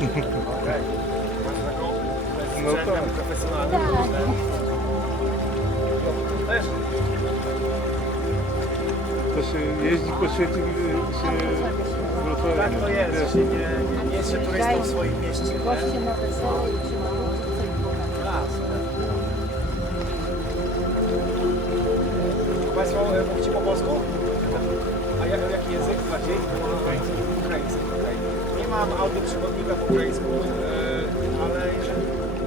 No tak. profesjonalnym? No, też. To się jeździ po świecie, gdy się w Wrocławiu. Tak to jest, że się nie, nie, jest się turystą w swoim mieście. nie? Goście na i ludzi, Mam audioprzewodnika po ukraińsku, e, ale jeżeli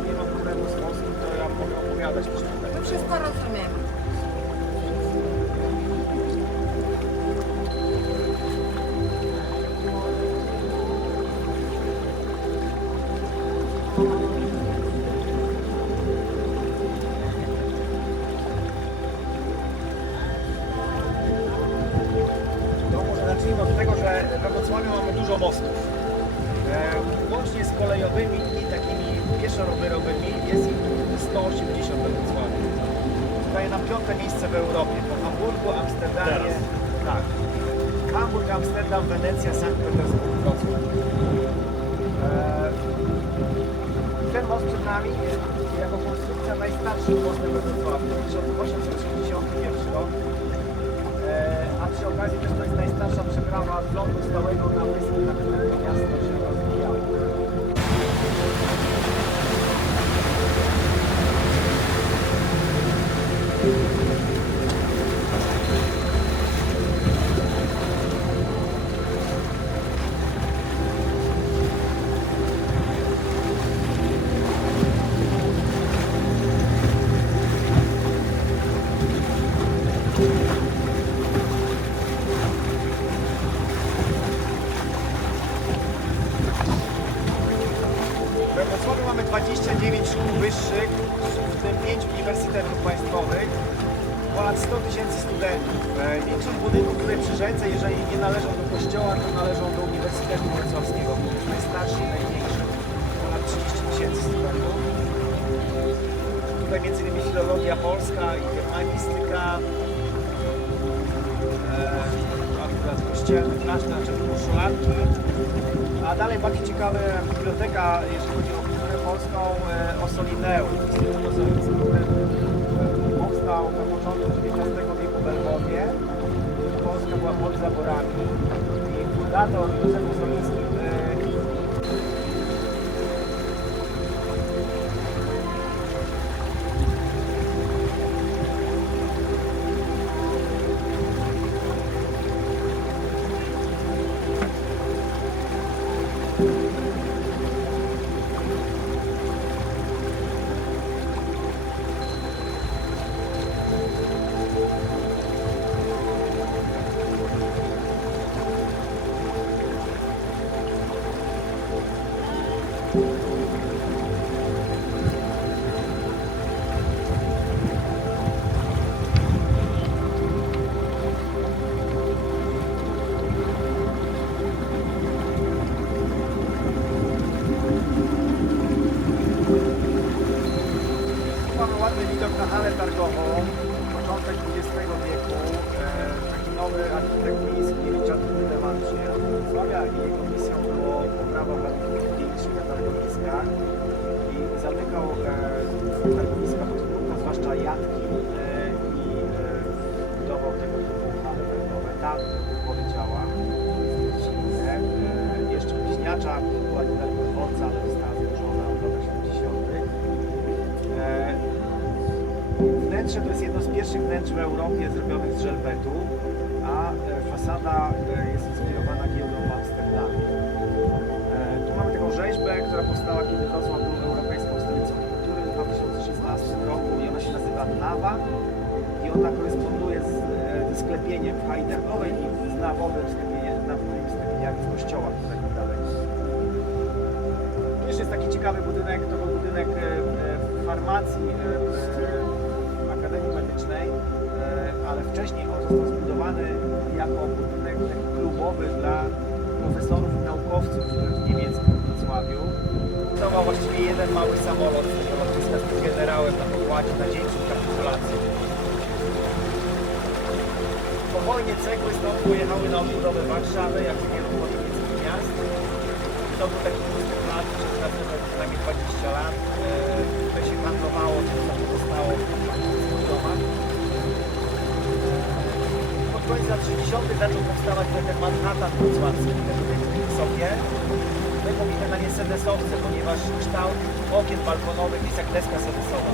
nie mam problemu z polskim, to ja mogę opowiadać też tutaj. Wszystko rozumiemy. Kolejowymi i takimi pieszo-rowerowymi jest ich 180 we Wrocławiu. Daje nam piąte miejsce w Europie. Po Hamburgu, Amsterdamie. Tak. Hamburg, Amsterdam, Wenecja, Sankt Petersburg, Wrocław. E, ten most przed nami jest jako konstrukcja najstarszym mostem we Wrocławiu. 1861 rok. E, a przy okazji też to jest najstarsza przeprawa z lądu stałego na wyspie, na którym to miasto się We Wrocławiu mamy 29 szkół wyższych, w tym 5 uniwersytetów państwowych, ponad 100 tysięcy studentów. E, Większość budynków tutaj przy rzece, jeżeli nie należą do kościoła, to należą do Uniwersytetu Wrocławskiego, który jest najstarszy największy. Ponad 30 tysięcy studentów. Tutaj między innymi filologia polska germanistyka, e, akurat kościelny, klasztor, czy poszulanki. A dalej bardziej ciekawa biblioteka, jeżeli chodzi o kulturę polską, e. Instytut Ossoliński, który powstał na początku XIX wieku w Lwowie. Polska była pod zaborami. I fundator Józef Ossoliński mamy ładny widok na halę targową, początek XX wieku, e, taki nowy architekt miejski Richard Tydeman przyjechał do i jego misją było poprawa warunków higienicznych na i zamykał e, targowiska pod zwłaszcza jatki e, i budował tego typu hale targowe. Tam pory działa, e, jeszcze bliźniacza, Wnętrze to jest jedno z pierwszych wnętrz w Europie zrobionych z żelbetu, a e, fasada e, jest inspirowana giełdą w Amsterdamie. Tu mamy taką rzeźbę, która powstała, kiedy Wrocław był europejską stolicą kultury w 2016 roku i ona się nazywa Nawa i ona koresponduje z, e, ze sklepieniem w Heidelbergowej i z nawowym sklepieniem, nawowymi sklepieniami w kościołach i tak dalej. Jeszcze jest taki ciekawy budynek, to był budynek farmacji wcześniej on został zbudowany jako budynek klubowy dla profesorów i naukowców w niemieckim Wrocławiu. Budował właściwie jeden mały samolot tego lotniska z generałem na pokładzie na dzień przed kapitulacją. Po wojnie cegły stąd pojechały na odbudowę Warszawy jako wielu niemieckich miast. to był taki pusty plac, przez następne przynajmniej 20 lat. E, Tutaj się handlowało, czy co pozostało Pod koniec lat 60. zaczął powstawać ten Manhattan wrocławski, te budynki wysokie. My mówimy na nie sedesowce, ponieważ kształt okien balkonowych jest jak deska sedesowa.